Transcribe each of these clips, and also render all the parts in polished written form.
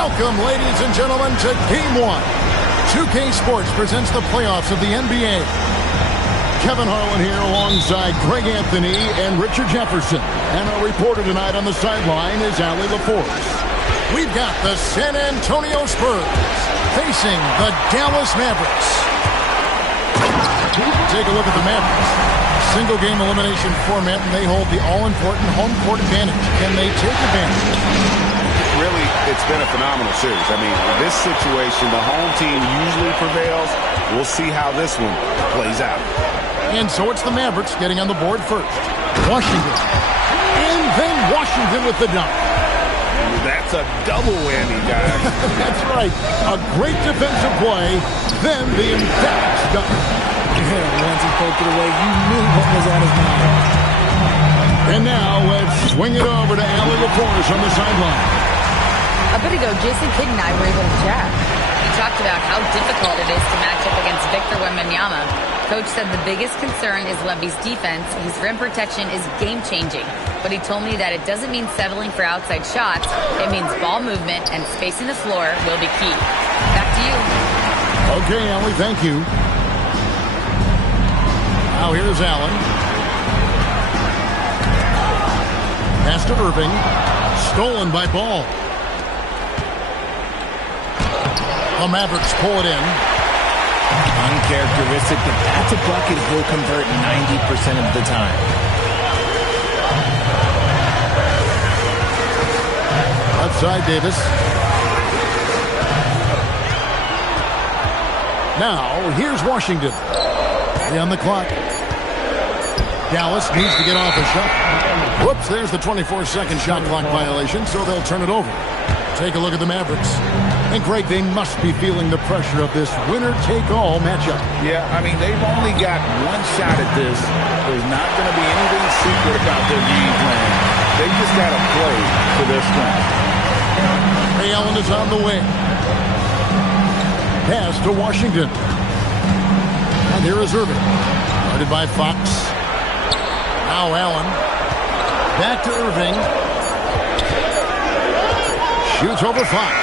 Welcome, ladies and gentlemen, to Game 1. 2K Sports presents the playoffs of the NBA. Kevin Harlan here alongside Greg Anthony and Richard Jefferson. And our reporter tonight on the sideline is Allie LaForce. We've got the San Antonio Spurs facing the Dallas Mavericks. Take a look at the Mavericks. Single-game elimination format, and they hold the all-important home court advantage. Can they take advantage? Really, it's been a phenomenal series. I mean, in this situation, the home team usually prevails. We'll see how this one plays out. And so it's the Mavericks getting on the board first. Washington. And then Washington with the dunk. That's a double whammy, guys. That's right. A great defensive play, then the emphatic dunk. Yeah, once he poked it away, you knew what was on his mind. And now let's swing it over to Allie LaForce on the sideline. A bit ago, Jason Kidd and I were able to chat. He talked about how difficult it is to match up against Victor Wembanyama. Coach said the biggest concern is Wemby's defense. His rim protection is game-changing. But he told me that it doesn't mean settling for outside shots. It means ball movement and spacing the floor will be key. Back to you. Okay, Allie, thank you. Now here's Allen. Pass to Irving. Stolen by Ball. The Mavericks pull it in. Uncharacteristic, but that's a bucket he'll convert 90% of the time. Outside Davis. Now, here's Washington. 3 on the clock. Dallas needs to get off a shot. Whoops, there's the 24-second shot clock violation, so they'll turn it over. Take a look at the Mavericks. And, Greg, they must be feeling the pressure of this winner-take-all matchup. Yeah, I mean, they've only got one shot at this. There's not going to be anything secret about their game plan. They just got to play for their strength. Ray Allen is on the wing. Pass to Washington. And here is Irving. Guarded by Fox. Now Allen. Back to Irving. Shoots over Fox.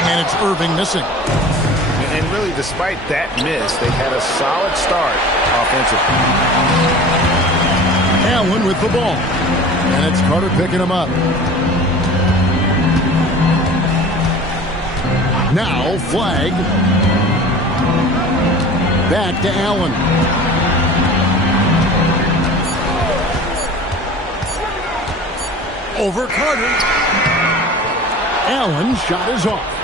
And it's Irving missing. And really, despite that miss, they've had a solid start offensively. Allen with the ball. And it's Carter picking him up. Now flag. Back to Allen. Over Carter. Allen's shot is off.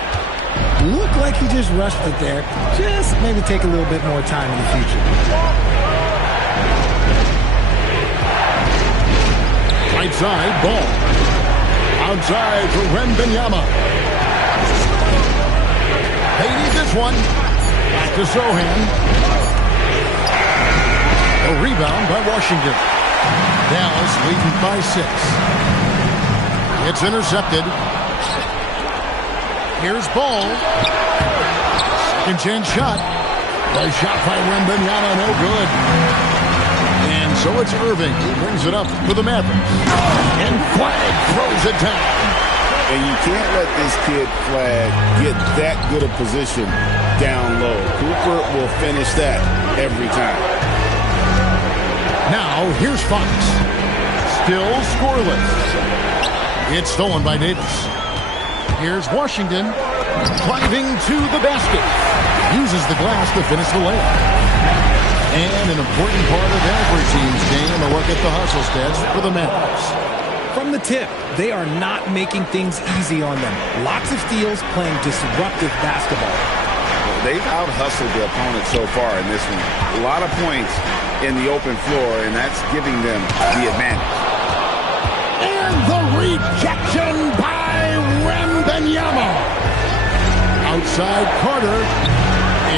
Looked like he just rushed it there. Just maybe take a little bit more time in the future. Right side, Ball. Outside for Wembanyama. They need this one. Back to Sohan. A rebound by Washington. Dallas leading by 6. It's intercepted. Here's Ball. Second chance shot. The shot by Wembanyama, no good. And so it's Irving who brings it up for the Mavericks. And Flag throws it down. And you can't let this kid, Flag, get that good a position down low. Cooper will finish that every time. Now, here's Fox. Still scoreless. It's stolen by Davis. Here's Washington driving to the basket. Uses the glass to finish the layup. And an important part of every team's game, a look at the hustle stats for the Mavericks. From the tip, they are not making things easy on them. Lots of steals, playing disruptive basketball. They've out-hustled the opponent so far in this one. A lot of points in the open floor, and that's giving them the advantage. And the rejection by Wembanyama. Outside Carter.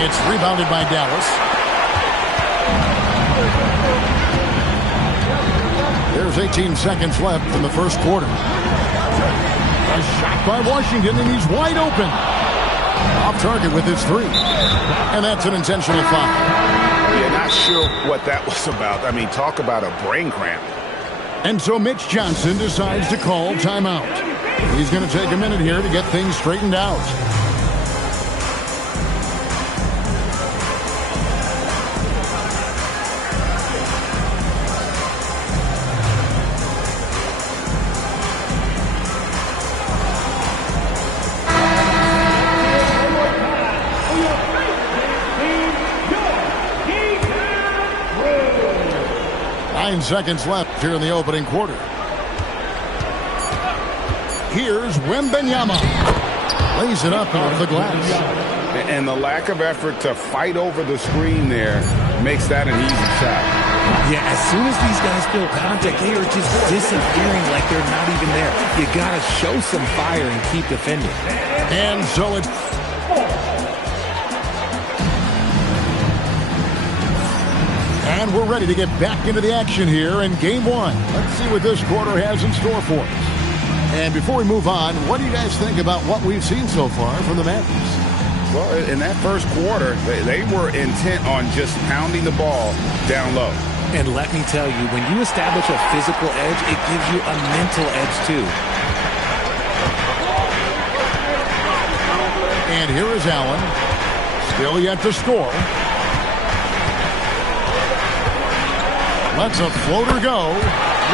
It's rebounded by Dallas. There's 18 seconds left in the first quarter. A shot by Washington, and he's wide open. Off target with his 3. And that's an intentional foul. Yeah, not sure what that was about. I mean, talk about a brain cramp. And so Mitch Johnson decides to call timeout. He's going to take a minute here to get things straightened out. Seconds left here in the opening quarter. Here's Wembanyama. Lays it up off the glass. And the lack of effort to fight over the screen there makes that an easy shot. Yeah, as soon as these guys feel contact, they are just disappearing like they're not even there. You got to show some fire and keep defending. And so it's... And we're ready to get back into the action here in Game 1. Let's see what this quarter has in store for us. And before we move on, what do you guys think about what we've seen so far from the Mavericks? Well, in that first quarter, they were intent on just pounding the ball down low. And let me tell you, when you establish a physical edge, it gives you a mental edge too. And here is Allen. Still yet to score. Lets a floater go.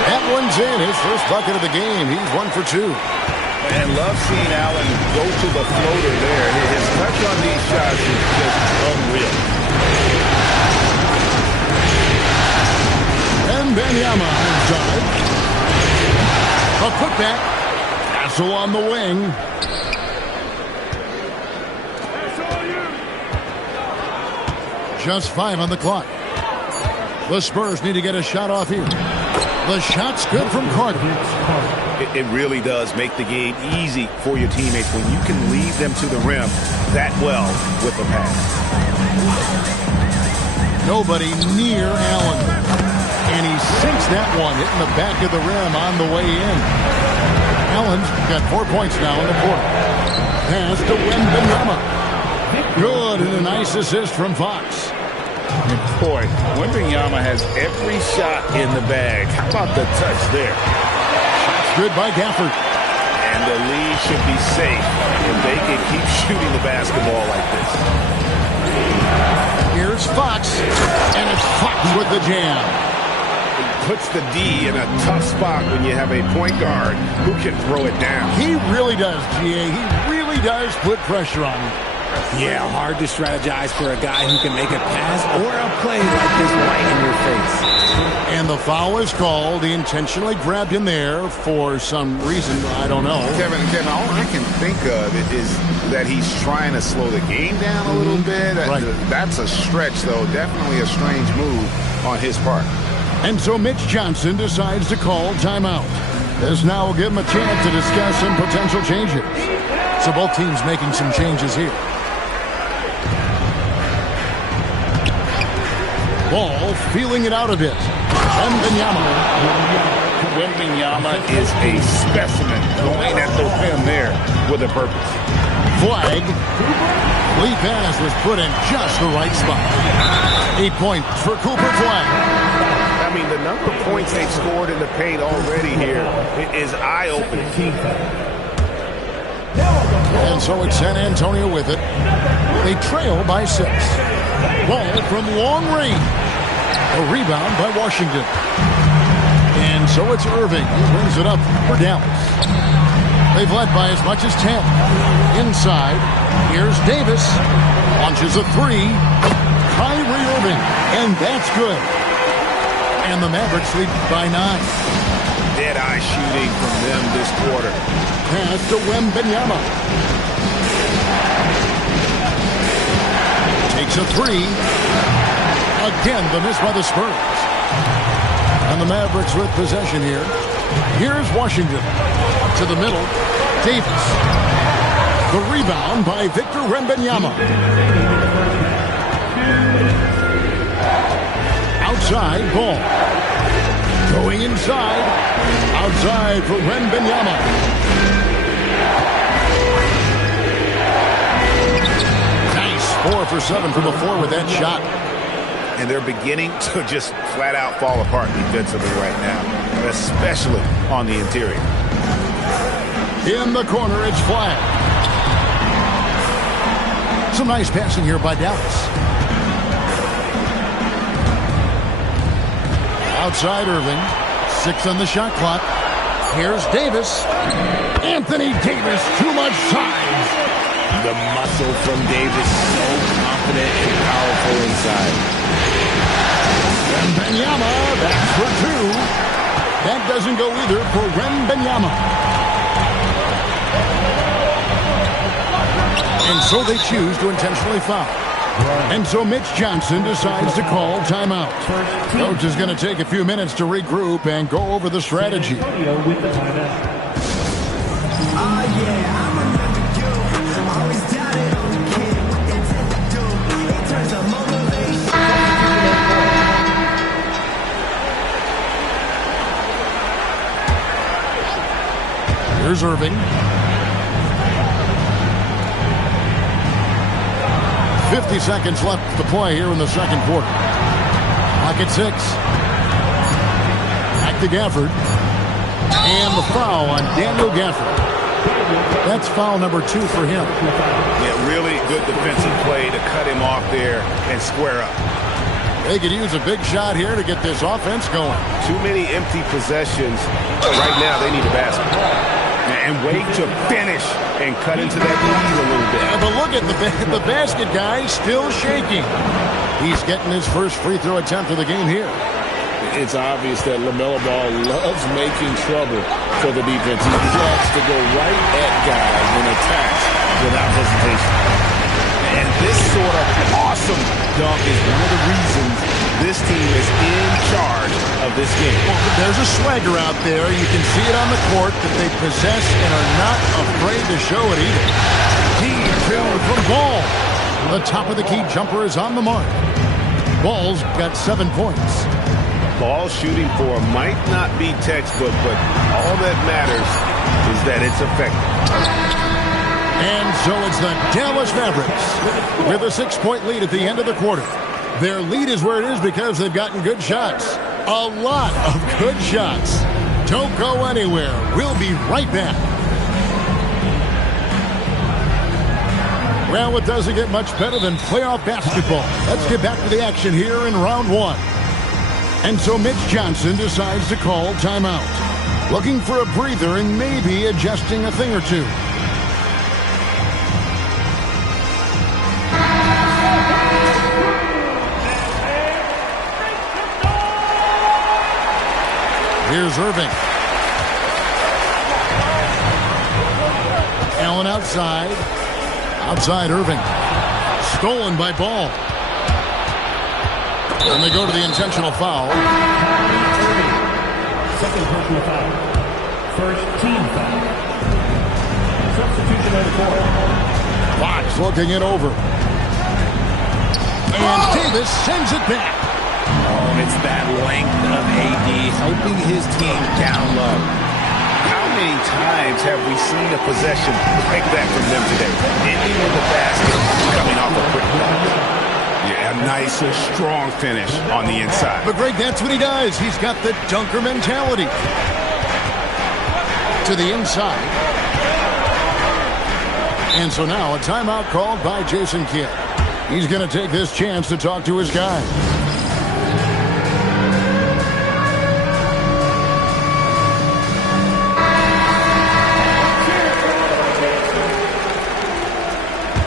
That one's in. His first bucket of the game. He's 1 for 2. And love seeing Allen go to the floater there. His touch on these shots is just unreal. And Wembanyama inside. A putback. Castle on the wing. Just 5 on the clock. The Spurs need to get a shot off here. The shot's good from Carter. It really does make the game easy for your teammates when you can lead them to the rim that well with the pass. Nobody near Allen. And he sinks that one, hitting the back of the rim on the way in. Allen's got 4 points now in the quarter. Pass to Wembanyama. Good, and a nice assist from Fox. And boy, Wembanyama has every shot in the bag. How about the touch there? Shot's good by Gafford. And the lead should be safe if they can keep shooting the basketball like this. Here's Fox, and it's Fox with the jam. He puts the D in a tough spot when you have a point guard who can throw it down. He really does, GA. He really does put pressure on him. Yeah, hard to strategize for a guy who can make a pass or a play like this right in your face. And the foul is called. He intentionally grabbed him there for some reason. I don't know. Kevin, all I can think of is that he's trying to slow the game down a little bit. Right. That's a stretch, though. Definitely a strange move on his part. And so Mitch Johnson decides to call timeout. This now will give him a chance to discuss some potential changes. So both teams making some changes here. Ball feeling it out a bit. Wembanyama is a specimen going at the rim there with a purpose. Flag. Lee pass was put in just the right spot. 8 points for Cooper Flag. I mean, the number of points they've scored in the paint already here is eye-opening. And so it's San Antonio with it. They trail by 6. Ball from long range. A rebound by Washington. And so it's Irving who brings it up for Dallas. They've led by as much as 10. Inside, here's Davis. Launches a 3. Kyrie Irving. And that's good. And the Mavericks lead by 9. Dead-eye shooting from them this quarter. Pass to Wembanyama. Takes a 3. Again, the miss by the Spurs. And the Mavericks with possession here. Here's Washington. To the middle. Davis. The rebound by Victor Wembanyama. Outside, Ball. Going inside. Outside for Wembanyama. Nice. 4 for 7 from the floor with that shot. And they're beginning to just flat out fall apart defensively right now, especially on the interior. In the corner, it's Flag. Some nice passing here by Dallas. Outside Irving. 6 on the shot clock. Here's Davis. Anthony Davis, too much size. The muscle from Davis, so confident and powerful inside. Wembanyama, that's for 2. That doesn't go either for Wembanyama. And so they choose to intentionally foul. And so Mitch Johnson decides to call timeout. Coach is going to take a few minutes to regroup and go over the strategy. Here's Irving. 50 seconds left to play here in the second quarter. Clock at 6. Back to Gafford. And the foul on Daniel Gafford. That's foul number 2 for him. Yeah, really good defensive play to cut him off there and square up. They could use a big shot here to get this offense going. Too many empty possessions. Right now, they need a basket. And wait to finish and cut into that lead a little bit. Yeah, but look at the basket guy still shaking. He's getting his first free throw attempt of the game here. It's obvious that LaMelo Ball loves making trouble for the defense. He loves to go right at guys and attacks without hesitation. And this sort of awesome dunk is one of the reasons this team is in charge of this game. Well, there's a swagger out there. You can see it on the court that they possess and are not afraid to show it either. Deep field from Ball. The top of the key jumper is on the mark. Ball's got 7 points. Ball shooting for might not be textbook, but all that matters is that it's effective. And so it's the Dallas Mavericks with a 6-point lead at the end of the quarter. Their lead is where it is because they've gotten good shots. A lot of good shots. Don't go anywhere. We'll be right back. Well, it doesn't get much better than playoff basketball. Let's get back to the action here in round 1. And so Mitch Johnson decides to call timeout. Looking for a breather and maybe adjusting a thing or two. Here's Irving. Allen outside. Outside Irving. Stolen by Ball. And they go to the intentional foul. Second personal foul. First team foul. Substitution on the court. Fox looking it over. And Davis sends it back. It's that length of AD helping his team down low. How many times have we seen a possession like that from them today? Ending with the basket, coming off a quick pass. Yeah, a nice, strong finish on the inside. But Greg, that's what he does. He's got the dunker mentality. To the inside. And so now a timeout called by Jason Kidd. He's going to take this chance to talk to his guy.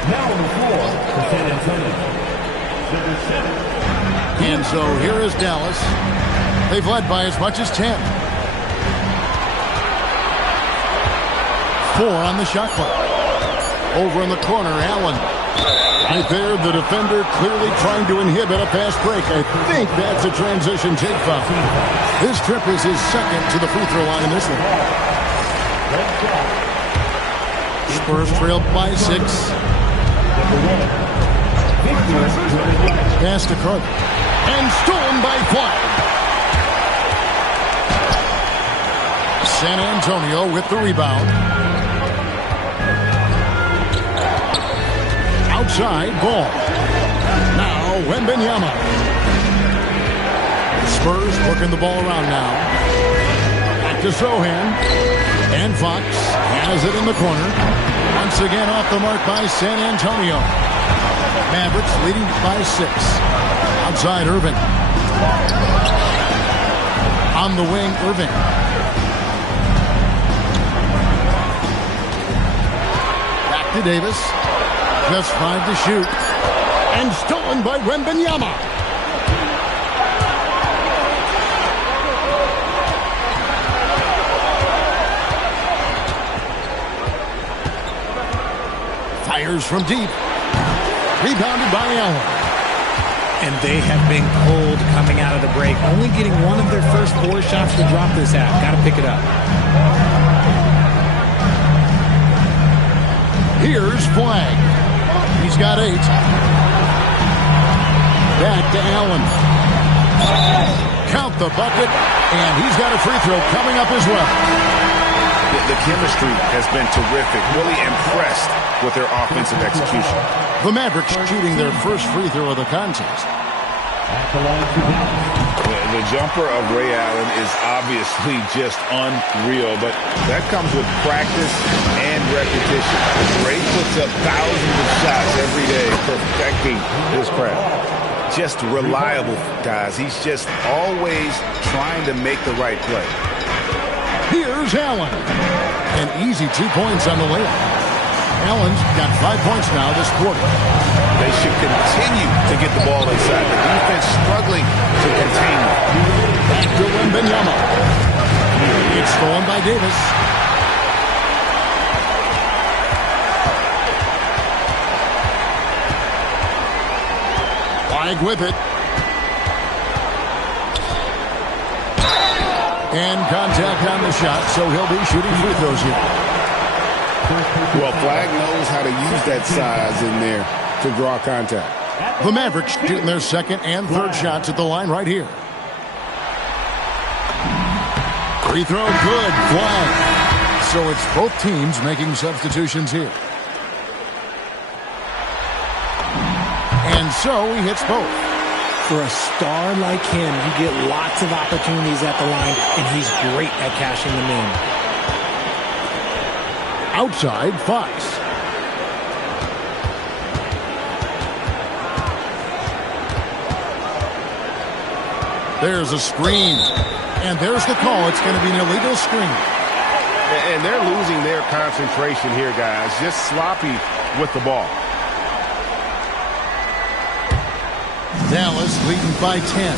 Now on the floor for San Antonio. Number 7. And so here is Dallas. They've led by as much as 10. 4 on the shot clock. Over in the corner, Allen. Right there, the defender clearly trying to inhibit a fast break. I think that's a transition take foul. This trip is his second to the free throw line in this one. Spurs trailed by 6. Pass to Carter. And stolen by Flag. San Antonio with the rebound. Outside ball. Now Wembanyama. Spurs working the ball around now. Back to Sohan. And Fox has it in the corner. Once again off the mark by San Antonio. Mavericks leading by 6. Outside Irving. On the wing, Irving. Back to Davis. Just 5 to shoot. And stolen by Wembanyama. Fires from deep. Rebounded by Allen. And they have been cold coming out of the break. Only getting one of their first 4 shots to drop this half. Got to pick it up. Here's Flag. He's got 8. Back to Allen. Count the bucket. And he's got a free throw coming up as well. The chemistry has been terrific. Really impressed with their offensive execution. The Mavericks shooting their first free throw of the contest. The jumper of Ray Allen is obviously just unreal, but that comes with practice and repetition. Ray puts up thousands of shots every day, perfecting his craft. Just reliable, guys. He's just always trying to make the right play. Here's Allen. An easy 2 points on the layup. Allen's got 5 points now this quarter. They should continue to get the ball inside. The defense struggling to contain them. Back to Wembanyama. It's stolen by Davis. Flag with it. And contact on the shot, so he'll be shooting free throws here. Well, Flag knows how to use that size in there to draw contact. The Mavericks shooting their second and third shots at the line right here. Free throw good. Flag. So it's both teams making substitutions here. And so he hits both. For a star like him, you get lots of opportunities at the line, and he's great at cashing them in. Outside, Fox. There's a screen. And there's the call. It's going to be an illegal screen. And they're losing their concentration here, guys. Just sloppy with the ball. Dallas leading by 10.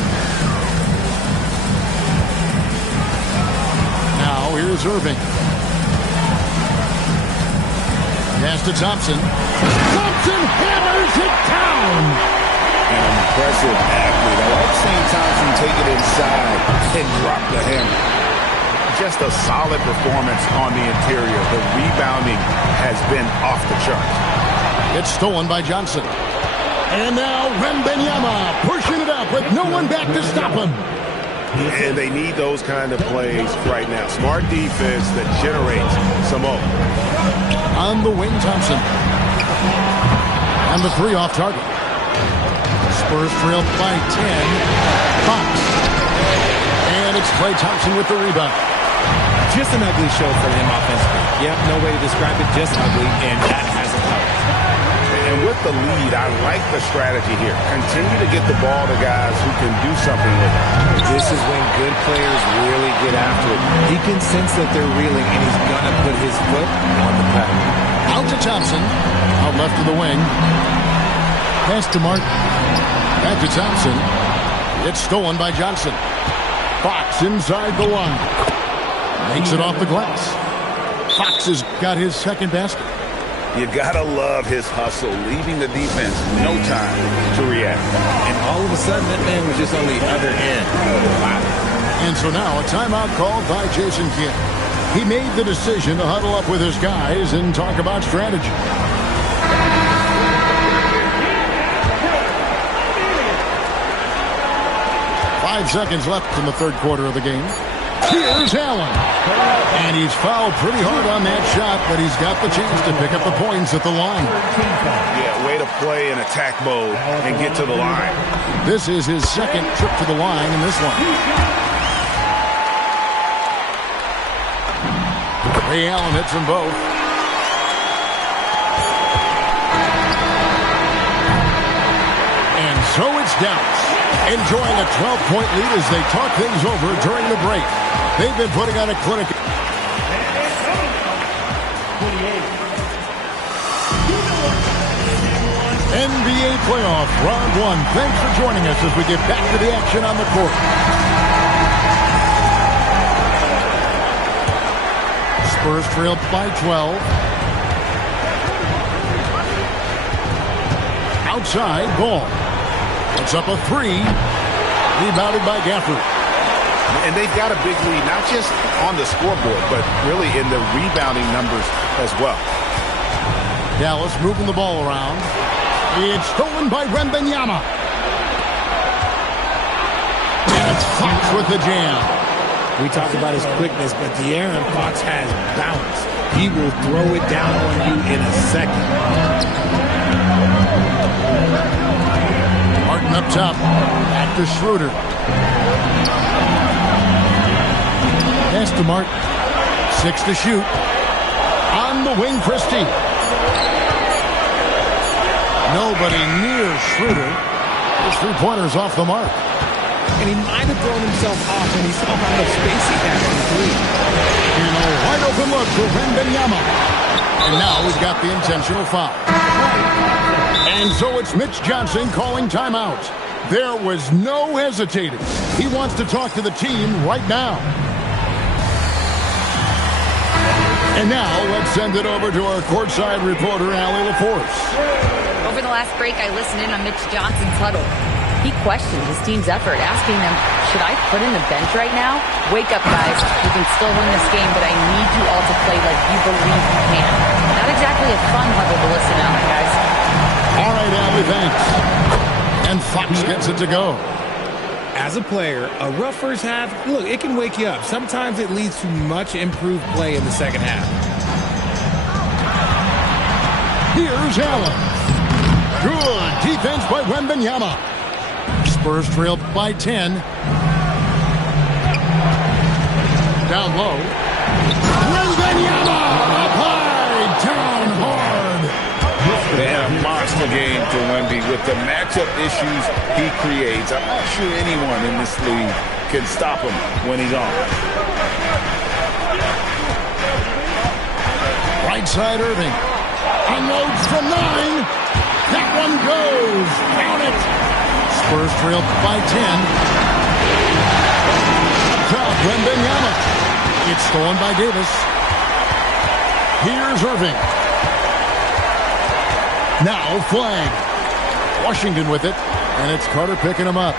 Now here's Irving. Pass to Thompson. Thompson hammers it down. An impressive athlete. I like seeing Thompson take it inside and drop the hammer. Just a solid performance on the interior. The rebounding has been off the charts. It's stolen by Johnson. And now Wembanyama pushing it up with no one back to stop him. And they need those kind of plays right now. Smart defense that generates some more. On the wing, Thompson. And the three off target. Spurs trail by 10. Fox. And it's Klay Thompson with the rebound. Just an ugly show for him offensively. Yep, no way to describe it, just ugly, and that hasn't helped. And with the lead, I like the strategy here. Continue to get the ball to guys who can do something with it. This is when good players really get after it. He can sense that they're reeling, and he's going to put his foot on the pedal. Out to Thompson. Out left of the wing. Pass to Martin. Back to Thompson. It's stolen by Johnson. Fox inside the line. Makes it off the glass. Fox has got his second basket. You gotta love his hustle, leaving the defense no time to react. And all of a sudden, that man was just on the other end. Wow. And so now a timeout called by Jason Kidd. He made the decision to huddle up with his guys and talk about strategy. Five seconds left in the third quarter of the game. Here's Allen. And he's fouled pretty hard on that shot, but he's got the chance to pick up the points at the line. Yeah, way to play in attack mode and get to the line. This is his second trip to the line in this one. Ray Allen hits them both. And so it's Dallas, enjoying a 12-point lead as they talk things over during the break. They've been putting on a clinic. NBA playoff round one. Thanks for joining us as we get back to the action on the court. Spurs trailed by 12. Outside, Ball. Puts up a three. Rebounded by Gafford. And they've got a big lead, not just on the scoreboard, but really in the rebounding numbers as well. Dallas moving the ball around. It's stolen by Wembanyama. And it's Fox with the jam. We talk about his quickness, but De'Aaron Fox has bounce. He will throw it down on you in a second. Martin up top. Back to Schroeder. Pass to Martin. 6 to shoot. On the wing, Christie. Nobody near Schroeder. His three-pointer's off the mark. And he might have thrown himself off when he saw how much space he had on the three. And a wide-open look for Wembanyama. And now we've got the intentional foul. And so it's Mitch Johnson calling timeout. There was no hesitating. He wants to talk to the team right now. And now let's send it over to our courtside reporter, Allie LaForce. Over the last break, I listened in on Mitch Johnson's huddle. He questioned his team's effort, asking them, should I put in the bench right now? Wake up, guys. You can still win this game, but I need you all to play like you believe you can. Not exactly a fun huddle to listen in on, guys. All right, Allie, thanks. And Fox gets it to go. As a player, a rough first half, look, it can wake you up. Sometimes it leads to much improved play in the second half. Here's Allen. Good defense by Wembanyama. Spurs trailed by 10. Down low. Wembanyama up high, down hard. They had a monster game for Wemby with the matchup issues he creates. I'm not sure anyone in this league can stop him when he's on. Right side, Irving. Unloads from 9. That one goes. Count it. Spurs trailed by 10. Up top, Wembanyama. It's stolen by Davis. Here's Irving. Now flag. Washington with it. And it's Carter picking him up.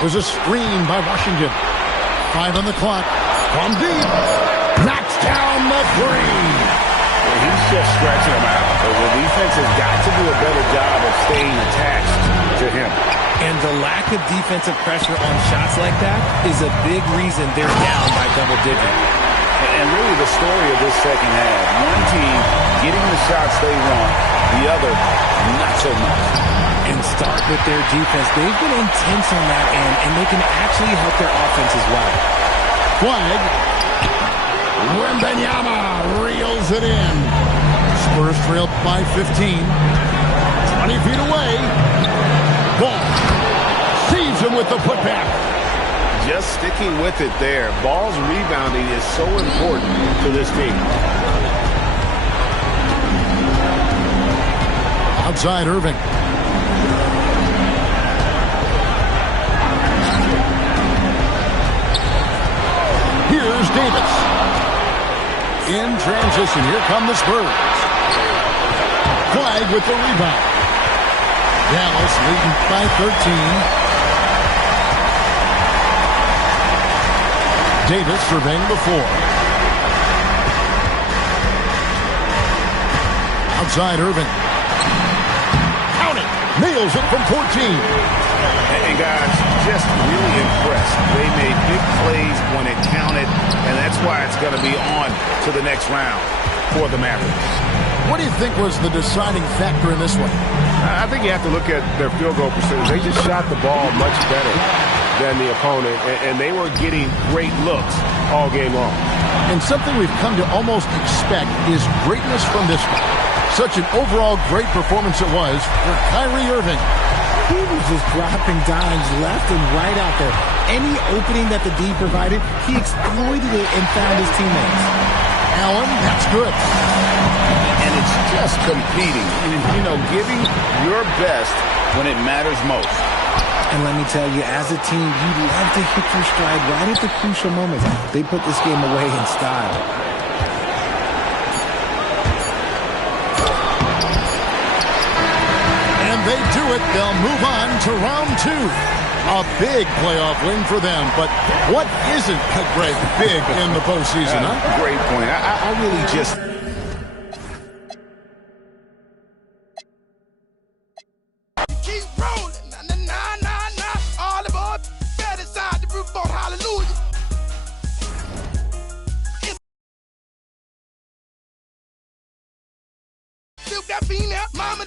There's a screen by Washington. 5 on the clock. From deep. Knocks down the 3. He's just stretching them out. The defense has got to do a better job of staying attached to him. And the lack of defensive pressure on shots like that is a big reason they're down by double digits. And really the story of this second half, one team getting the shots they want, the other not so much. And start with their defense. They've been intense on that end, and they can actually help their offense as well. Flag. Wembanyama reels it in. Spurs trailed by 15. 20 feet away. Ball. Sees him with the putback. Just sticking with it there. Ball's rebounding is so important to this team. Outside Irving. Here's Davis. In transition, here come the Spurs. Flag with the rebound. Dallas leading by 13. Davis surveying the floor. Outside Irving. Count it. Nails it from 14. And guys, just really impressed. They made big plays when it counted, and that's why it's going to be on to the next round for the Mavericks. What do you think was the deciding factor in this one? I think you have to look at their field goal percentage. They just shot the ball much better than the opponent, and they were getting great looks all game long. And something we've come to almost expect is greatness from this one. Such an overall great performance it was for Kyrie Irving. He was just dropping dimes left and right out there. Any opening that the D provided, he exploited it and found his teammates. Allen, that's good. And it's just competing, you know, giving your best when it matters most. And let me tell you, as a team, you'd love to hit your stride right at the crucial moments. They put this game away in style. And they do it. They'll move on to round 2. A big playoff win for them. But what isn't a great big in the postseason, huh? Great point. I really just... Keep rolling. All aboard. Better side the roof on. Hallelujah. Still got female. Mama